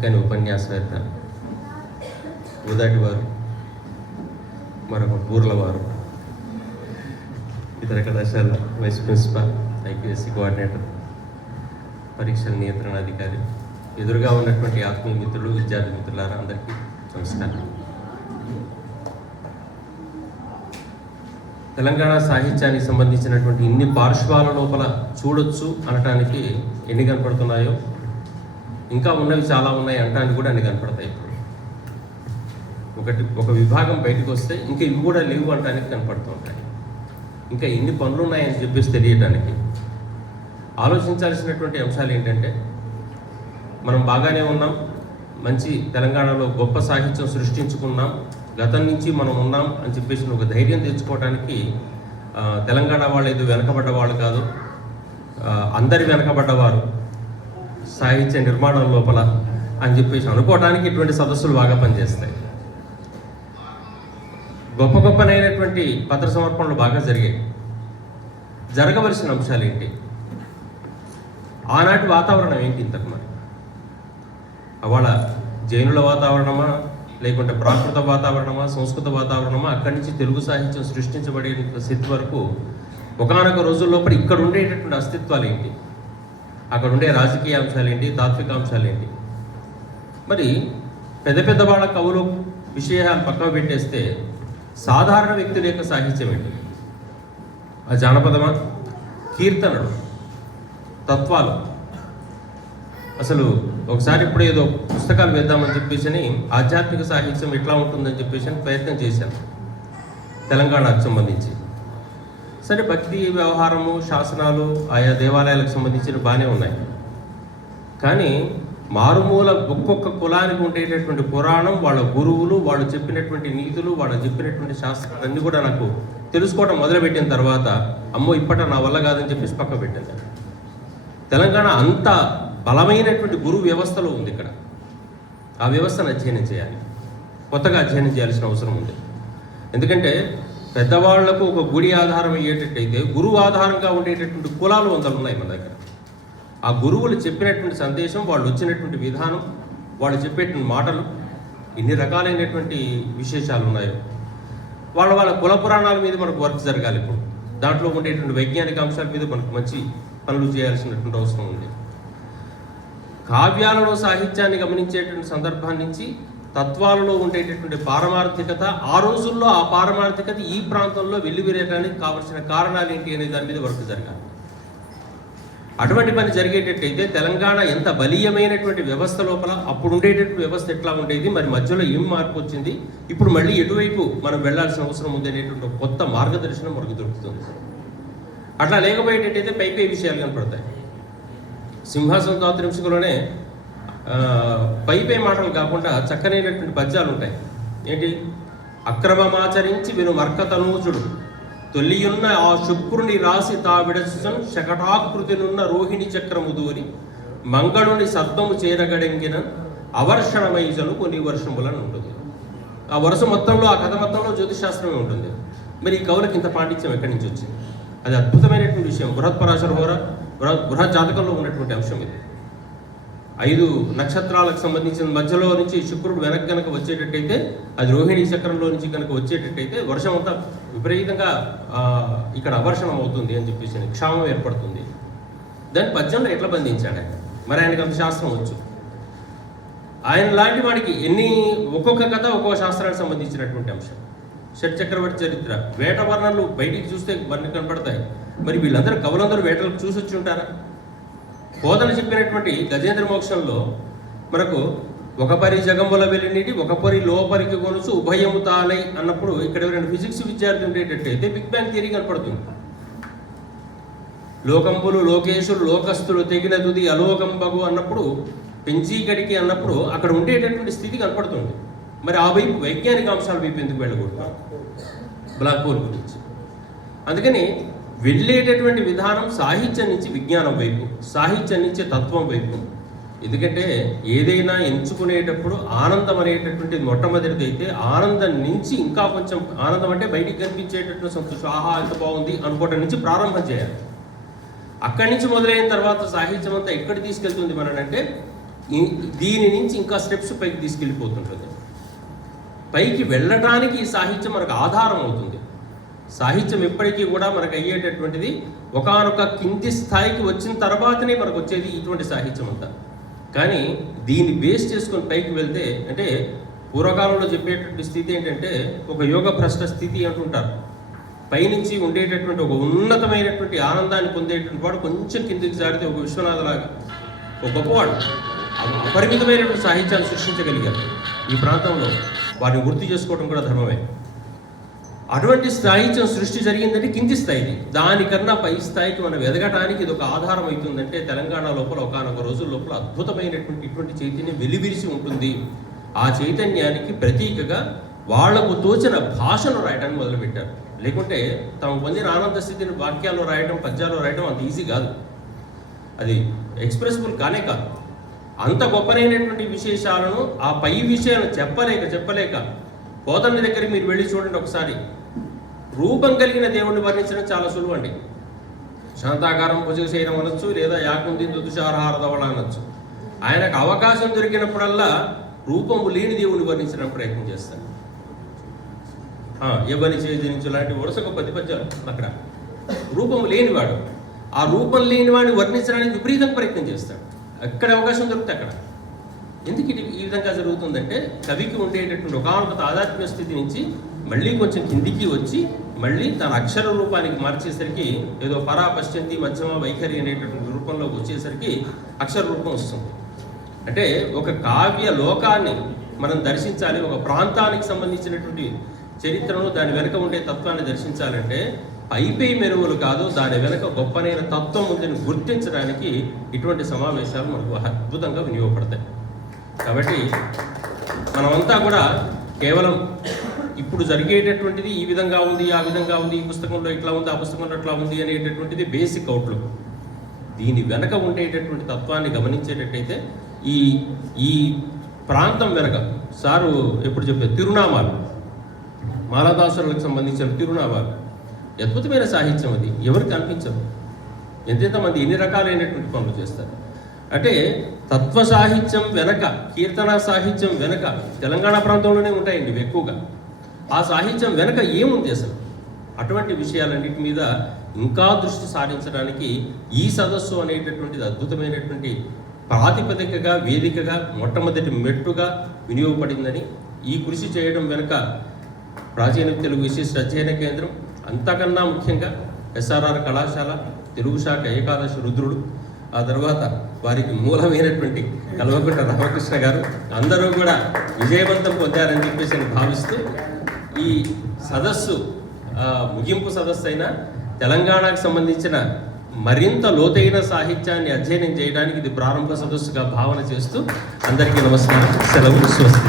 చక్కని ఉపన్యాసవేత్త, ఉదాటి వారు, మరొక బూర్ల వారు, ఇతర కళాశాల వైస్ ప్రిన్సిపాల్, ఐపీఎస్సీ కోఆర్డినేటర్, పరీక్షల నియంత్రణ అధికారి, ఎదురుగా ఉన్నటువంటి ఆత్మీయ మిత్రులు, విద్యార్థి మిత్రులారా అందరికీ నమస్కారం. తెలంగాణ సాహిత్యానికి సంబంధించినటువంటి ఇన్ని పార్శ్వాల లోపల చూడొచ్చు అనటానికి ఎన్ని కనపడుతున్నాయో, ఇంకా ఉన్నవి చాలా ఉన్నాయి అనటానికి కూడా అన్ని కనపడతాయి. ఒక విభాగం బయటకు వస్తే ఇంకా ఇవి కూడా లేవు అనటానికి కనపడుతూ ఉంటాయి. ఇంకా ఎన్ని పనులు ఉన్నాయని చెప్పేసి తెలియటానికి ఆలోచించాల్సినటువంటి అంశాలు ఏంటంటే, మనం బాగానే ఉన్నాం, మంచి తెలంగాణలో గొప్ప సాహిత్యం సృష్టించుకున్నాం, గతం నుంచి మనం ఉన్నాం అని చెప్పేసి ఒక ధైర్యం తెచ్చుకోవడానికి తెలంగాణ వాళ్ళు ఏదో వెనకబడ్డ వాళ్ళు కాదు, అందరి వెనకబడ్డవారు సాహిత్య నిర్మాణం లోపల అని చెప్పేసి అనుకోవడానికి ఇటువంటి సదస్సులు బాగా పనిచేస్తాయి. గొప్ప గొప్పనైనటువంటి పత్ర సమర్పణలు బాగా జరిగాయి. జరగవలసిన అంశాలు ఏంటి, ఆనాటి వాతావరణం ఏంటి, ఇంతకు మరి అవాళ జైనుల వాతావరణమా, లేకుంటే ప్రాకృత వాతావరణమా, సంస్కృత వాతావరణమా, అక్కడి నుంచి తెలుగు సాహిత్యం సృష్టించబడే స్థితి వరకు ఒకనొక రోజుల్లోపల ఇక్కడ ఉండేటటువంటి అస్తిత్వాలు ఏంటి, అక్కడ ఉండే రాజకీయ అంశాలు ఏంటి, తాత్విక అంశాలు ఏంటి. మరి పెద్ద పెద్ద వాళ్ళ కవులు విషయాలు పక్కన పెట్టేస్తే సాధారణ వ్యక్తుల యొక్క సాహిత్యం ఏంటి, ఆ జానపదమా, కీర్తనలు, తత్వాలు. అసలు ఒకసారి ఇప్పుడు ఏదో పుస్తకాలు వేద్దామని చెప్పేసి ఆధ్యాత్మిక సాహిత్యం ఎట్లా ఉంటుందని చెప్పేసి ప్రయత్నం చేశాను తెలంగాణకు సంబంధించి. సరే, భక్తి వ్యవహారము, శాసనాలు, ఆయా దేవాలయాలకు సంబంధించిన బాగానే ఉన్నాయి. కానీ మారుమూల ఒక్కొక్క కులానికి ఉండేటటువంటి పురాణం, వాళ్ళ గురువులు, వాళ్ళు చెప్పినటువంటి నీతులు, వాళ్ళు చెప్పినటువంటి శాస్త్రాలు అన్నీ కూడా నాకు తెలుసుకోవడం మొదలుపెట్టిన తర్వాత అమ్మో ఇప్పట నా వల్ల కాదని చెప్పేసి పక్క పెట్టాను. తెలంగాణ అంత బలమైనటువంటి గురువు వ్యవస్థలో ఉంది. ఇక్కడ ఆ వ్యవస్థను అధ్యయనం చేయాలి, కొత్తగా అధ్యయనం చేయాల్సిన అవసరం ఉంది. ఎందుకంటే పెద్దవాళ్లకు ఒక గుడి ఆధారం అయ్యేటట్టయితే గురువు ఆధారంగా ఉండేటటువంటి కులాలు వందలు ఉన్నాయి మన దగ్గర. ఆ గురువులు చెప్పినటువంటి సందేశం, వాళ్ళు వచ్చినటువంటి విధానం, వాళ్ళు చెప్పేటువంటి మాటలు, ఇన్ని రకాలైనటువంటి విశేషాలు ఉన్నాయో. వాళ్ళ కుల పురాణాల మీద మనకు వర్క్ జరగాలి. ఇప్పుడు దాంట్లో ఉండేటువంటి వైజ్ఞానిక అంశాల మీద మనకు మంచి పనులు చేయాల్సినటువంటి అవసరం ఉంది. కావ్యాలలో సాహిత్యాన్ని గమనించేటువంటి సందర్భం నుంచి తత్వాలలో ఉండేటటువంటి పారమార్థికత, ఆ రోజుల్లో ఆ పారమార్థికత ఈ ప్రాంతంలో వెల్లివిరేయడానికి కావలసిన కారణాలు ఏంటి అనే దాని మీద వర్క్ జరగాలి. అటువంటి పని జరిగేటట్టయితే తెలంగాణ ఎంత బలీయమైనటువంటి వ్యవస్థ లోపల అప్పుడు ఉండేటటువంటి వ్యవస్థ ఎట్లా ఉండేది, మరి మధ్యలో ఏం మార్పు వచ్చింది, ఇప్పుడు మళ్ళీ ఎటువైపు మనం వెళ్లాల్సిన అవసరం ఉంది అనేటువంటి కొత్త మార్గదర్శనం మనకు దొరుకుతుంది. అట్లా లేకపోయేటట్టయితే పైపై విషయాలు కనపడతాయి. సింహాసనం తాత్రింశకులోనే పైపై మాటలు కాకుండా చక్కనైనటువంటి పద్యాలు ఉంటాయి. ఏంటి, అక్రమమాచరించి విను మర్కతనూజుడు తొల్లియున్న ఆ శుక్రుని రాసి తావిడసున్ శకటాకృతినున్న రోహిణి చక్రముదూరి మంగళుని సత్వము చేరగడంగిన అవర్షణమైజను కొన్ని వర్షములను ఉంటుంది. ఆ వరుస మొత్తంలో, ఆ కథ మొత్తంలో జ్యోతిశాస్త్రమే ఉంటుంది. మరి ఈ కవులకి ఇంత పాండిత్యం ఎక్కడి నుంచి వచ్చింది? అది అద్భుతమైనటువంటి విషయం. బృహత్పరాశర హోర, బృహత్ జాతకంలో ఉన్నటువంటి అంశం ఇది. 5 నక్షత్రాలకు సంబంధించిన మధ్యలో నుంచి శుక్రుడు వెనక్కి కనుక వచ్చేటట్టయితే, అది రోహిణి చక్రంలో నుంచి కనుక వచ్చేటట్టయితే వర్షం అంతా విపరీతంగా ఇక్కడ అవర్షణం అవుతుంది అని చెప్పేసి క్షామం ఏర్పడుతుంది. దాన్ని పద్యంలో ఎట్లా బంధించాడు ఆయన? మరి ఆయనకు అంత శాస్త్రం వచ్చు. ఆయన లాంటి వాడికి ఒక్కొక్క కథ ఒక్కొక్క శాస్త్రానికి సంబంధించినటువంటి అంశం. షట్చక్రవర్తి చరిత్ర, వేట వర్ణనలు బయటికి చూస్తే మనకి కనపడతాయి. మరి వీళ్ళందరూ కవులందరూ వేటలకు చూసి వచ్చి ఉంటారా? బోధన చెప్పినటువంటి గజేంద్ర మోక్షంలో మనకు ఒక పరి జగంబుల వెళ్ళినీటి ఒక పరి లోపరికి కొనుచు ఉభయము తానై అన్నప్పుడు ఇక్కడ ఎవరైనా ఫిజిక్స్ విద్యార్థి ఉండేటట్టయితే బిగ్ బ్యాంగ్ థియరీ కనపడుతుంది. లోకంబులు లోకేశులు లోకస్తులు తెగిన తుది అలోకంబగు అన్నప్పుడు, పెంచీగడికి అన్నప్పుడు అక్కడ ఉండేటటువంటి స్థితి కనపడుతుంది. మరి ఆ వైపు వైజ్ఞానిక అంశాల వైపు ఎందుకు వెళ్ళకూడదు? బ్లాక్ హోల్ గురించి. అందుకని వెళ్ళేటటువంటి విధానం సాహిత్యం నుంచి విజ్ఞానం వైపు, సాహిత్యం నుంచి తత్వం వైపు. ఎందుకంటే ఏదైనా ఎంచుకునేటప్పుడు ఆనందం అనేటటువంటి మొట్టమొదటిది అయితే, ఆనందం నుంచి ఇంకా కొంచెం ఆనందం అంటే బయటికి కనిపించేటటువంటి సంతోషం, ఆహా ఎంత బాగుంది అనుకోవడం నుంచి ప్రారంభం చేయాలి. అక్కడి నుంచి మొదలైన తర్వాత సాహిత్యం అంతా ఎక్కడ తీసుకెళ్తుంది మననంటే దీని నుంచి ఇంకా స్టెప్స్ పైకి తీసుకెళ్ళిపోతుంటుంది. పైకి వెళ్ళటానికి ఈ సాహిత్యం మనకు ఆధారం అవుతుంది. సాహిత్యం ఎప్పటికీ కూడా మనకు అయ్యేటటువంటిది ఒకానొక కింది స్థాయికి వచ్చిన తర్వాతనే మనకు వచ్చేది ఇటువంటి సాహిత్యం అంతా. కానీ దీన్ని బేస్ చేసుకొని పైకి వెళ్తే, అంటే పూర్వకాలంలో చెప్పేటటువంటి స్థితి ఏంటంటే ఒక యోగ భ్రష్ట స్థితి అంటుంటారు. పైనుంచి ఉండేటటువంటి ఒక ఉన్నతమైనటువంటి ఆనందాన్ని పొందేటువంటి వాడు కొంచెం కిందికి జారితే ఒక విశ్వనాథలాగా ఒక గొప్పవాడు అపరిమితమైనటువంటి సాహిత్యాన్ని సృష్టించగలిగారు. ఈ ప్రాంతంలో వారిని గుర్తు చేసుకోవడం కూడా ధర్మమే. అటువంటి సాహిత్యం సృష్టి జరిగిందంటే కింది స్థాయిది. దానికన్నా పై స్థాయికి మనం ఎదగటానికి ఇది ఒక ఆధారం అవుతుందంటే తెలంగాణ లోపల ఒకనొక రోజుల లోపల అద్భుతమైనటువంటి ఇటువంటి చైతన్యం వెలివిరిసి ఉంటుంది. ఆ చైతన్యానికి ప్రతీకగా వాళ్లకు తోచిన భాషను రాయడానికి మొదలుపెట్టారు. లేకుంటే తాము పొందిన ఆనంద స్థితిని వాక్యాల్లో రాయడం, పద్యాల్లో రాయడం అంత ఈజీ కాదు. అది ఎక్స్ప్రెసిబుల్ కానే కాదు. అంత గొప్పనైనటువంటి విశేషాలను ఆ పై విషయాలను చెప్పలేక పోతన్న దగ్గర మీరు వెళ్ళి చూడండి ఒకసారి. రూపం కలిగిన దేవుణ్ణి వర్ణించడం చాలా సులువు అండి. శాంతాకారం భుజగశయనం అనొచ్చు, లేదా యాకుంది దుతుషారహారదవళ అనొచ్చు. ఆయనకు అవకాశం దొరికినప్పుడల్లా రూపము లేని దేవుణ్ణి వర్ణించడానికి ప్రయత్నం చేస్తాడు. ఎవరిని చేయించు లాంటి వరుసగా 10 పద్యాలు అక్కడ. రూపం లేనివాడు, ఆ రూపం లేనివాడిని వర్ణించడానికి విపరీతంగా ప్రయత్నం చేస్తాడు. ఎక్కడ అవకాశం దొరికితే అక్కడ. ఎందుకు ఇది ఈ విధంగా జరుగుతుందంటే కవికి ఉండేటటువంటి ఒకానొక తాదాత్మ్య స్థితి నుంచి మళ్ళీ కొంచెం కిందికి వచ్చి మళ్ళీ తన అక్షర రూపానికి మార్చేసరికి ఏదో పరా పశ్చంతి మధ్యమ వైఖరి అనేటటువంటి రూపంలోకి వచ్చేసరికి అక్షర రూపం వస్తుంది. అంటే ఒక కావ్య లోకాన్ని మనం దర్శించాలి, ఒక ప్రాంతానికి సంబంధించినటువంటి చరిత్రను దాని వెనుక ఉండే తత్వాన్ని దర్శించాలంటే పైపై మెరుగులు కాదు, దాని వెనుక గొప్పనైన తత్వం ఉందని గుర్తించడానికి ఇటువంటి సమావేశాలు మనకు అద్భుతంగా వినియోగపడతాయి. కాబట్టి మనమంతా కూడా కేవలం ఇప్పుడు జరిగేటటువంటిది ఈ విధంగా ఉంది, ఆ విధంగా ఉంది, ఈ పుస్తకంలో ఇట్లా ఉంది, ఆ పుస్తకంలో ఇట్లా ఉంది అనేటటువంటిది బేసిక్ అవుట్లుక్. దీని వెనక ఉండేటటువంటి తత్వాన్ని గమనించేటట్టయితే ఈ ప్రాంతం వెనక సారు ఎప్పుడు చెప్పారు, తిరునామాలు, మాలాదాసులకు సంబంధించిన తిరునామాలు అద్భుతమైన సాహిత్యం. అది ఎవరికి అనిపించదు. ఎంతెంతమంది ఎన్ని రకాలైనటువంటి పనులు చేస్తారు. అంటే తత్వ సాహిత్యం వెనక, కీర్తన సాహిత్యం వెనక తెలంగాణ ప్రాంతంలోనే ఉంటాయండి ఎక్కువగా. ఆ సాహిత్యం వెనక ఏముంది అసలు? అటువంటి విషయాలన్నిటి మీద ఇంకా దృష్టి సారించడానికి ఈ సదస్సు అనేటటువంటిది అద్భుతమైనటువంటి ప్రాతిపదికగా, వేదికగా, మొట్టమొదటి మెట్టుగా వినియోగపడిందని, ఈ కృషి చేయడం వెనుక ప్రాచీన తెలుగు విశిష్ట అధ్యయన కేంద్రం, అంతకన్నా ముఖ్యంగా ఎస్ఆర్ఆర్ కళాశాల, తెలుగు శాఖ ఏకాదశి రుద్రుడు, ఆ తర్వాత వారికి మూలమైనటువంటి కల్వకుంట్ల రామకృష్ణ గారు అందరూ కూడా విజయవంతం పొందారని చెప్పేసి నేను భావిస్తూ, ఈ సదస్సు ముగింపు సదస్సు అయినా తెలంగాణకు సంబంధించిన మరింత లోతైన సాహిత్యాన్ని అధ్యయనం చేయడానికి ఇది ప్రారంభ సదస్సుగా భావన చేస్తూ అందరికీ నమస్కారం, సెలవు, స్వస్తి.